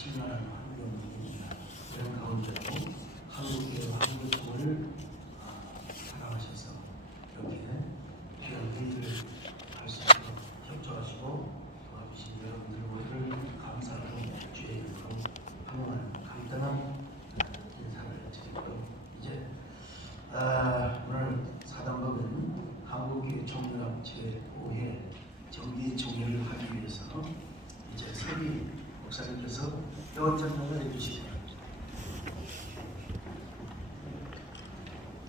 친절한 환경입니다. 그런 가운데도 한국의 한국을 사랑하셔서 이렇게 귀한 일을 할 수 있도록 협조하시고 도와주신 여러분들 모두를 감사하고 주의 이름으로 한번 간단한 인사를 드리고 이제 아, 오늘 사단법은 한국의 총연합 제5회 정기 총회를 하기 위해서 이제 세비 해주시기 바랍니다.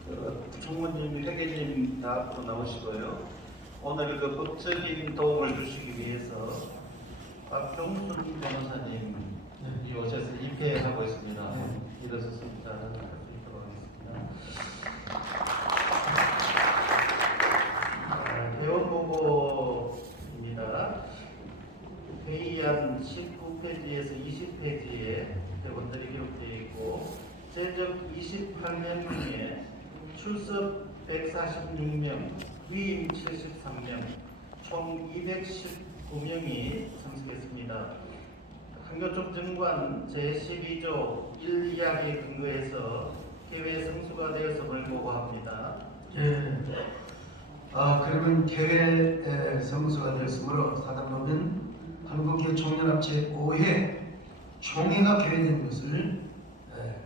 그 총무님, 회계님 다 앞으로 나오시고요. 오늘 그 법적인 도움을 주시기 위해서 박병순 변호사님이 네. 오셔서 입회하고 있습니다. 네. 일어서서 인사를 있도록 하겠습니다. 1928년 중에 출석 146명, 위임 73명, 총 219명이 참석했습니다. 한교총 정관 제12조 1이항에 근거해서 개회 성수가 되어서을 보고합니다. 예. 아, 그러면 개회 성수가 되었으므로 사단법은 한국교총연합 제5회 총회가 개회된 것을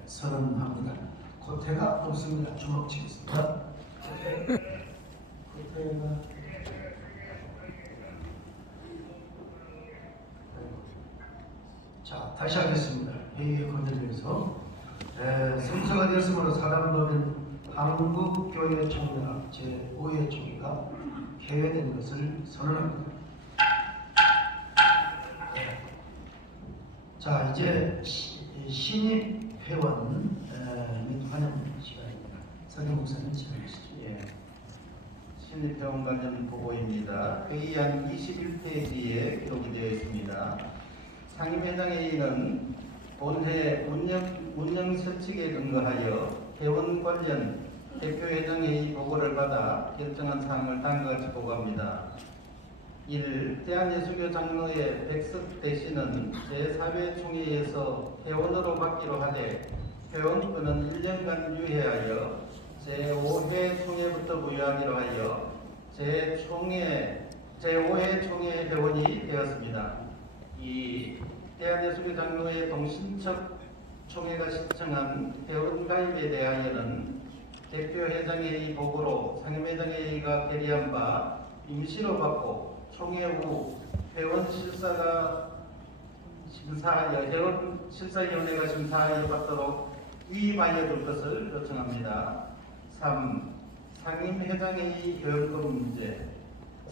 선언합니다. 고태가 없습니다. 주먹 치겠습니다. 고태가 자 다시 하겠습니다. 회의에 건드리면서 에, 성수가 되었으므로 사단법인 한국교회 총연합 제5회 총회가 개회된 것을 선언합니다. 자 이제 시- 신입 회원 에, 및 환영 시간입니다. 서경 목사님 진행하시죠. 예. 신입병원 관련 보고입니다. 회의안 21페이지에 기록이 되어 있습니다. 상임회장회의는 본회 운영, 운영 설칙에 근거하여 회원 관련 대표회장회의 보고를 받아 결정한 사항을 다음과 같이 보고합니다. 1. 대한예수교 장로의 백석 대신은 제4회 총회에서 회원으로 받기로 하되 회원권은 1년간 유예하여 제5회 총회부터 부여하기로 하여 제 총회 제5회 총회 회원이 되었습니다. 2. 대한예수교 장로의 동신척 총회가 신청한 회원 가입에 대하여는 대표회장회의 보고로 상임회장회의가 결의한 바 임시로 받고 총회 후 회원 실사가 심사하여 회원 실사위원회가 심사하여 받도록 위임하여 줄 것을 요청합니다. 3. 상임회장회의 회원권 문제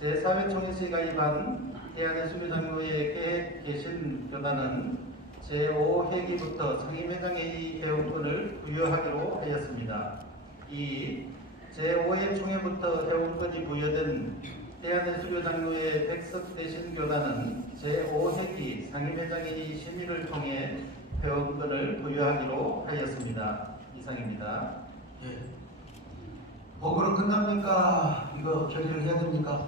제4회 총회시 가입한 대한예수교장로회 계획 개신 교단은 제5회기부터 상임회장회의 회원권을 부여하기로 하였습니다. 2. 제5회 총회부터 회원권이 부여된 대한예수교장로회 백석 대신 교단은 제5회기 상임회장회의 심의를 통해 회원권을 부여하기로 하였습니다. 이상입니다. 예. 보고는 끝납니까? 이거 결의를 해야 됩니까?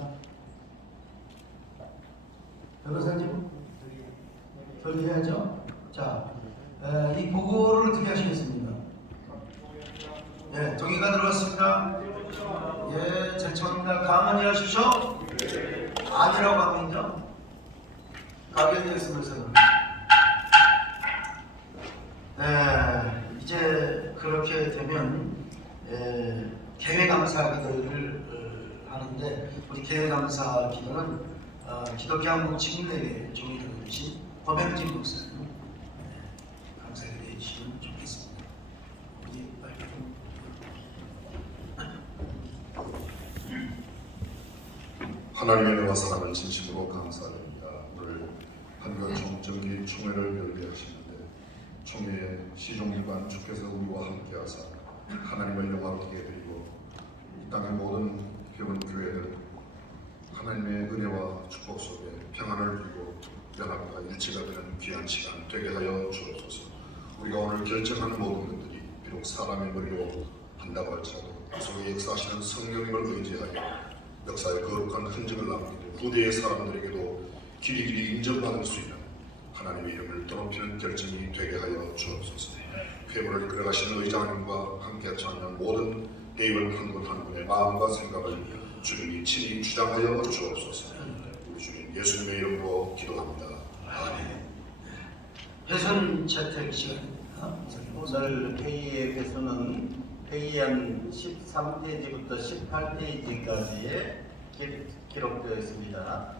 변호사님 결의해야죠. 자, 에, 이 보고를 어떻게 하시겠습니까? 예, 동의가 들어왔습니다. 예, 제 청입니다. 가만히 하십시오. 아니라고 하면요. 가변이었으면서는. 네, 이제 그렇게 되면 에, 개회감사 기도를 어, 하는데 우리 개회감사 기도는 어, 기독교 한국 침례회 종이되신 범행진 목사님 네, 감사 기도해 주시면 좋겠습니다. 우리 빨리 좀 하나님의 은혜와 사랑을 진심으로 감사드립니다. 오늘 한교총 정기 총회를 열게 하시는데 총회의 시종일관 주께서 우리와 함께하사 하나님을 영화롭게 드리고 이 땅의 모든 병원 교회들 하나님의 은혜와 축복 속에 평안을 누리고 연합과 일치가 되는 귀한 시간 되게 하여 주옵소서. 우리가 오늘 결정하는 모든 것들이 비록 사람의 머리로 한다고 할지라도 그 속에 역사하시는 성령님을 의지하여 역사의 거룩한 흔적을 남기고 후대의 사람들에게도 길이 길이 인정받을 수 있는 하나님의 이름을 더럽히는 결정이 되게 하여 주옵소서. 회부를 이끌어가시는 의장님과 함께 참여한 모든 회원 한분 한 분의 마음과 생각을 주님이 친히 주장하여 주옵소서. 우리 주님 예수님의 이름으로 기도합니다. 아멘. 회선 채택 시간입니다. 오늘 회의의 개수는 회의한 13페이지부터 18페이지까지에 기록되어 있습니다.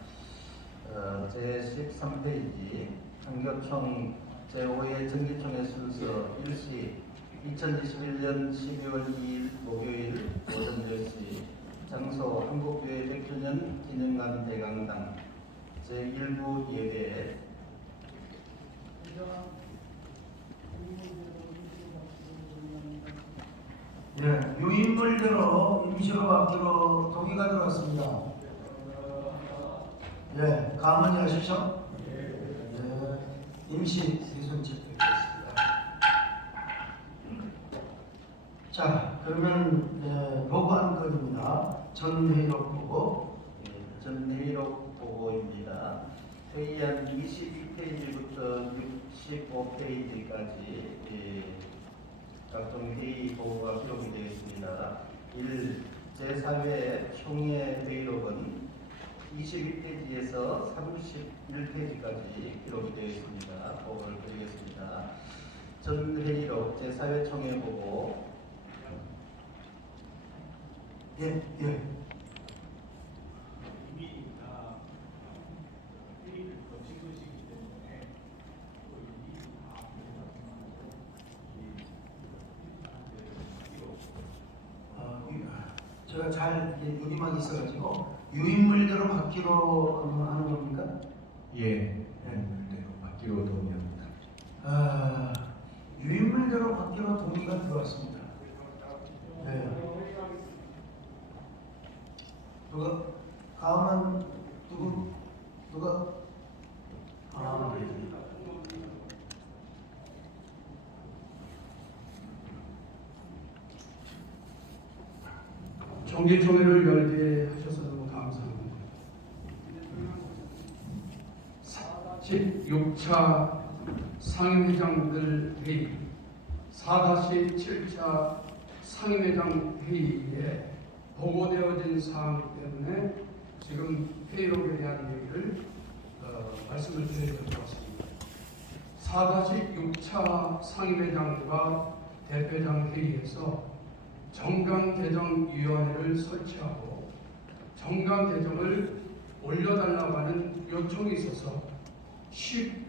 어, 제13페이지 한교총 제5회 정기총회 순서 1시 2021년 12월 2일 목요일 오전 10시 장소 한국교회 100주년 기념관 대강당 제1부 예배 예, 유인물대로 임시로 받기로 동의가 들어왔습니다. 예, 가만히 하시죠. 예, 임시 위손 채택됐습니다. 자, 그러면 예, 보고한 건입니다. 전회의록 보고. 예, 전 회의록 보고입니다. 회의한 22페이지부터 65페이지까지 예, 회의 보고가 기록이 되어 있습니다. 1. 제4회 총회 회의록은 22페이지에서 31페이지까지 기록이 되어 있습니다. 보고를 드리겠습니다. 전 회의록 제4회 총회 보고 예, 예. 이미 다 회의를 거친 것이기 때문에 또 이미 다 어, 유- 제가 잘 유리막이 있어가지고 유인물대로 받기로 하는 겁니까? 예, 네, 받기로 동의합니다. 아, 유인물대로 받기로 동의가 들어왔습니다. 네. 누가 다음은 누구 누가 아, 정기총회를 열게 하셔서 너무 감사합니다. 16차 상임회장들 회의, 4-7차 상임회장 회의에 보고되어진 사항 때문에 지금 회의록에 대한 얘기를 어, 말씀을 것 같습니다. 4-6차 상임회장과 대표장 회의에서 정강개정위원회를 설치하고 정강개정을 올려달라고 하는 요청이 있어서 10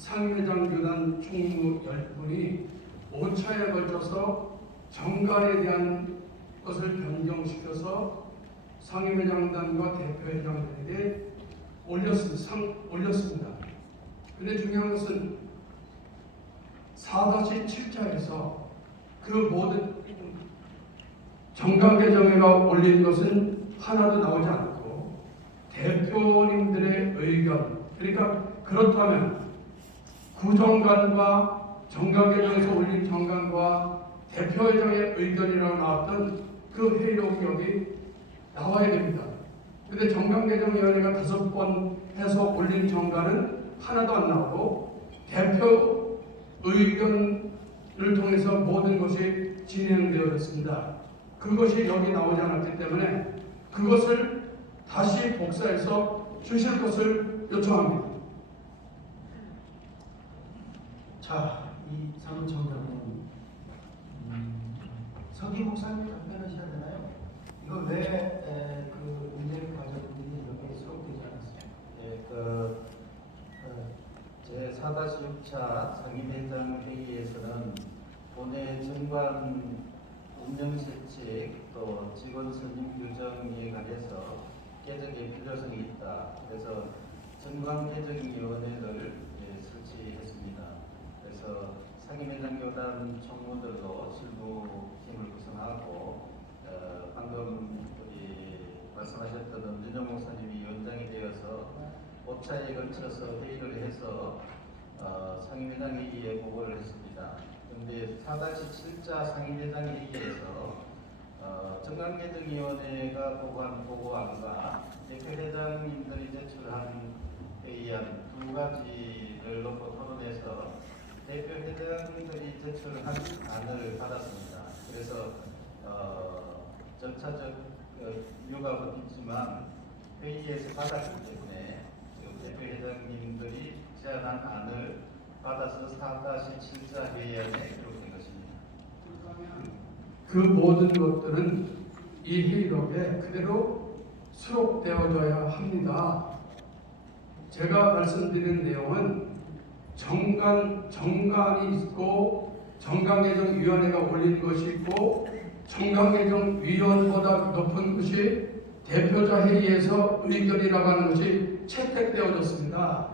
상임회장 교단 총무 10분이 5차에 걸쳐서 정관에 대한 것을 변경시켜서 상임회장단과 대표회장들에게 올렸습니다. 상, 올렸습니다. 근데 중요한 것은 4-7차에서 그 모든 정강개정회가 올린 것은 하나도 나오지 않고 대표님들의 의견 그러니까 그렇다면 구정관과 정강개정에서 올린 정강과 대표회장의 의견이라고 나왔던 그 회의록이 나와야 됩니다. 근데 정강개정위원회가 다섯 번 해서 올린 정관은 하나도 안 나오고 대표 의견을 통해서 모든 것이 진행되어졌습니다. 그것이 여기 나오지 않았기 때문에 그것을 다시 복사해서 주실 것을 요청합니다. 자, 이 사무총장은 음, 서기 목사님 답변하셔야 되나요? 이거 왜그 문제를 가져오는지 여기에 수록되지 않았어요? 예, 그 어, 제 4-6차 상임회장 회의에서는 본회 정관 운영 실칙 또 직원 선임 규정에 관해서 개정의 필요성이 있다. 그래서 정관 개정위원회를 예, 설치했습니다. 그래서 상임회장 교단 총무들로 실무 팀을 구성하고 어, 방금 우리 말씀하셨던 엄준영 목사님이 위원장이 되어서 5차에 걸쳐서 회의를 해서 어, 상임회장 회의에 보고를 했습니다. 그런데 4-7자 상임회장 회의에서 어, 정강개정위원회가 보고한 보고안과 대표회장님들이 제출한 회의안 두 가지를 놓고 토론해서 대표 회장들이 제출한 안을 받았습니다. 그래서 어, 절차적 어, 유감은 있지만 회의에서 받았기 때문에 대표 회장님들이 제안한 안을 받아서 4-7자 회의안에 기록된 것입니다. 그 모든 것들은 이 회의록에 그대로 수록되어져야 합니다. 제가 말씀드린 내용은 정관 정관이 있고 정강개정위원회가 올린 것이 있고 정강개정위원보다 높은 것이 대표자 회의에서 의견이라고 하는 것이 채택되어졌습니다.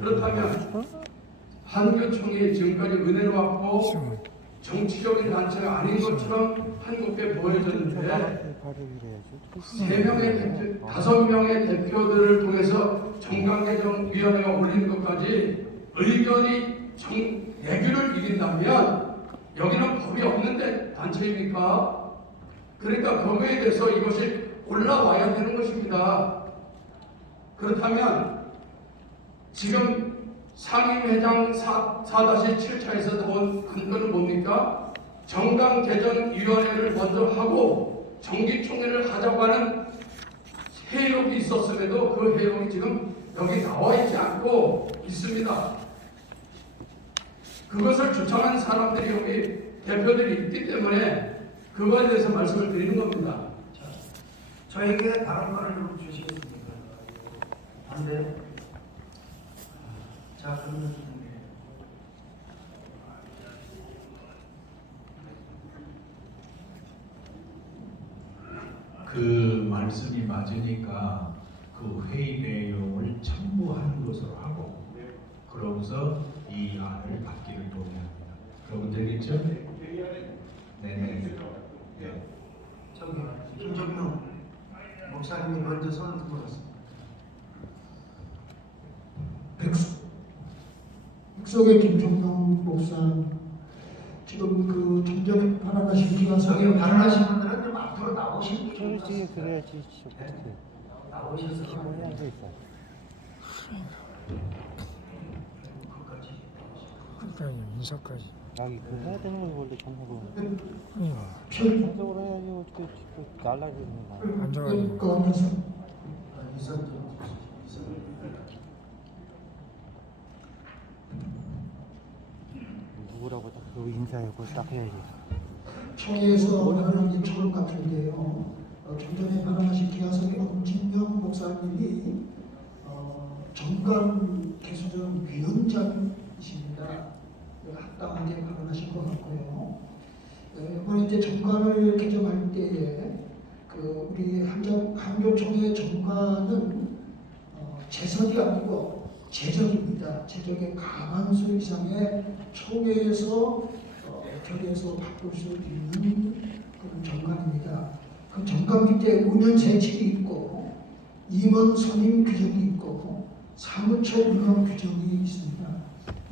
그렇다면 한교총이 지금까지 은혜를 받고 정치적인 단체가 아닌 것처럼 한국에 보여졌는데 세 명의 대표, 다섯 명의 대표들을 통해서 정강개정위원회가 올리는 것까지 의견이 정, 대규를 이긴다면 여기는 법이 없는데 단체입니까? 그러니까 거기에 대해서 이것이 올라와야 되는 것입니다. 그렇다면 지금 상임회장 4-7차에서 나온 안건은 뭡니까? 정당개정위원회를 먼저 하고 정기총회를 하자고 하는 회의록이 있었음에도 그 회의록이 지금 여기 나와 있지 않고 있습니다. 그것을 주장한 사람들이 여기 대표들이 있기 때문에 그거에 대해서 말씀을 드리는 겁니다. 저에게 발언권을 좀 주시겠습니까? 안 돼요? 자, 그러면 그 말씀이 맞으니까 그 회의 내용을 첨부하는 것으로 하고 그러면서 이 안을 받기를 동의합니다. 그러면 되겠죠? 네네. 네. 저기 김정명 목사님이 먼저 손을 들고 왔습니다. 백석, 백석의 김종동 목사 지금 그 정전에 발언하신 기가 저기 발언하신 분들은 좀 앞으로 나오시는 게 그렇지. 그래야지 네. 나오셔서 돼 있어 그러니까 인사까지. 자기 그 해야 되는 걸 원래 정석으로 응. 편 정석으로 해야지 어떻게 그 날라리는 거 아, 주시죠. 이선. 누구라고 딱 그 인사하고 딱 해야지 총회에서 발언한 게 처음 같은데요. 어, 좀 전에 발언하신 기아성의 엄진명 목사님이 어, 정관 개수전 위원장이십니다. 합당하게 발언하신 것 같고요. 어, 이번에 이제 정관을 개정할 때에 그 우리 한교총회 정관은 어, 재선이 아니고 재적입니다. 재적의 과반수 이상의 총회에서 어, 결의해서 바꿀 수 있는 그런 정관입니다. 그 정관 밑에 운영 세칙이 있고 임원 선임 규정이 있고 사무처 운영 규정이 있습니다.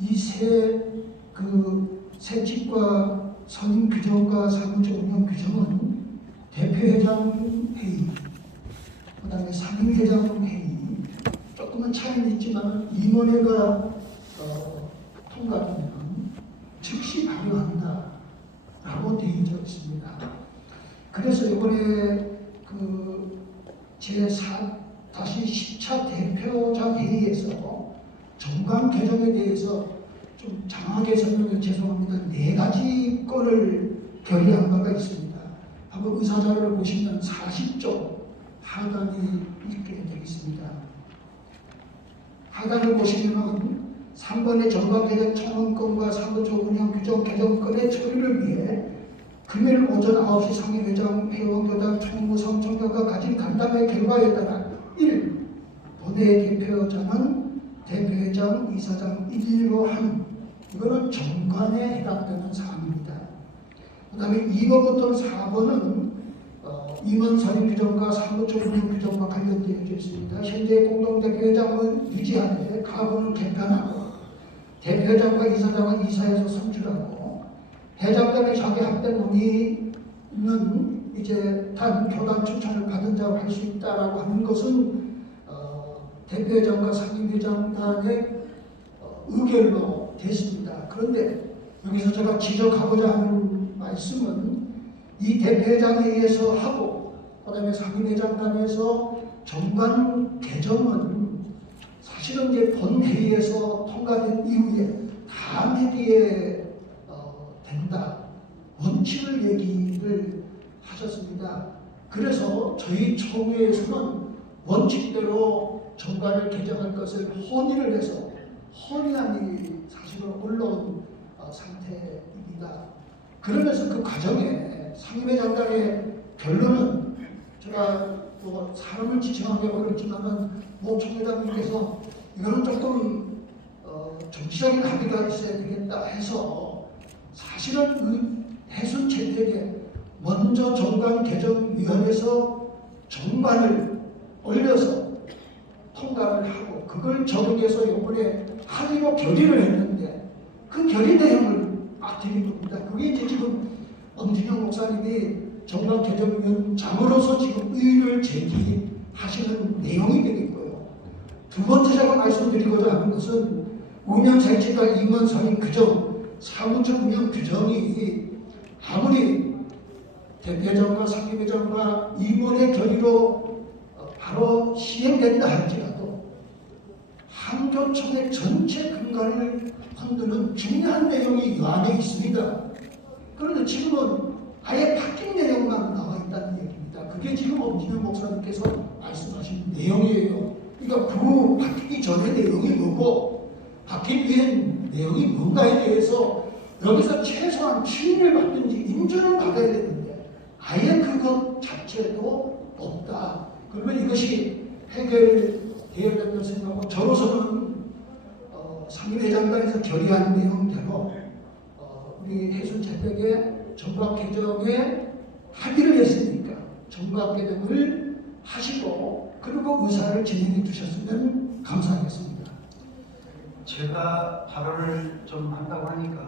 이세 그 세칙과 선임 규정과 사무처 운영 규정은 대표회장 회의, 그 다음에 상임회장 회의, 조금은 차이는 있지만 임원회가 어, 통과되면 즉시 발효한다 라고 되어져 있습니다. 그래서 이번에 그제 다시 10차 대표자 회의에서 정관 개정에 대해서 좀 장하게 설명을 죄송합니다. 네 가지 건을 결의한 바가 있습니다. 한번 의사자료를 보시면 40조 하단이 있게 되겠습니다. 하단을 보시면은 3번의 정관개정 청원권과 사무처 운영 규정 개정권의 처리를 위해 금요일 오전 9시 상임회장 회원교단 총무 성 청가가 가진 간담회 결과에 따라 1. 본회 대표자는 대표회장, 이사장 1로 한 이거는 정관에 해당되는 사항입니다. 그 다음에 2번부터 4번은 어, 임원 선임 규정과 운영 규정과 관련되어 있습니다. 현재 공동대표회장은 유지하되 가부는 개편하고 대표회장과 이사장은 이사에서 선출하고 회장단의 자기 합대 논의는 이제 단 교단 추천을 받은 자로 할 수 있다라고 하는 것은 어, 대표회장과 상임회장 간의 어, 의결로 됐습니다. 그런데 여기서 제가 지적하고자 하는 말씀은 이 대표회장에 의해서 하고 그다음에 상임회장 간에서 정관 개정은 사실은 이제 본회의에서 통과된 이후에 다음 회기에 어, 된다 원칙을 얘기를 하셨습니다. 그래서 저희 총회에서는 원칙대로 정관을 개정할 것을 헌의를 해서 헌의안이 사실은 올라온 어, 상태입니다. 그러면서 그 과정에 상임회 장관의 결론은 제가 뭐 사람을 지칭하기 어렵지만은 뭐 총회장님께서 이거는 조금 어, 정치적인 합의가 있어야 되겠다 해서 사실은 그 해순 채택에 먼저 정관 개정위원회에서 정관을 올려서 통과를 하고 그걸 적용해서 이번에 합의로 결의를 했는데 그 결의 내용을 빠뜨린 겁니다. 그게 이제 지금 엄진영 목사님이 정관 개정위원 장으로서 지금 의의를 제기하시는 내용이 되겠고요. 두 번째 제가 말씀드리고자 하는 것은 운영생체가 임원 선임 규정, 사무처 운영 규정이 아무리 대표장과 상임회장과 임원의 결의로 어, 바로 시행된다 할지라도 한교총의 전체 근간을 흔드는 중요한 내용이 이 안에 있습니다. 그런데 지금은 아예 바뀐 내용만 나와 있다는 얘기입니다. 그게 지금 엄진영 목사님께서 말씀하신 내용이에요. 그러니까 그 바뀌기 전의 내용이 뭐고 바뀌기 위한 내용이 뭔가에 대해서 여기서 최소한 추인을 받든지 인준을 받아야 되는데 아예 그것 자체도 없다. 그러면 이것이 해결 되어야 된다고 생각하고 저로서는 어, 상임회장단에서 결의한 내용대로 어, 우리 해순 재백의 정각 개정에 합의를 했으니까 정각 개정을 하시고 그리고 의사를 진행해 주셨으면 감사하겠습니다. 제가 발언을 좀 한다고 하니까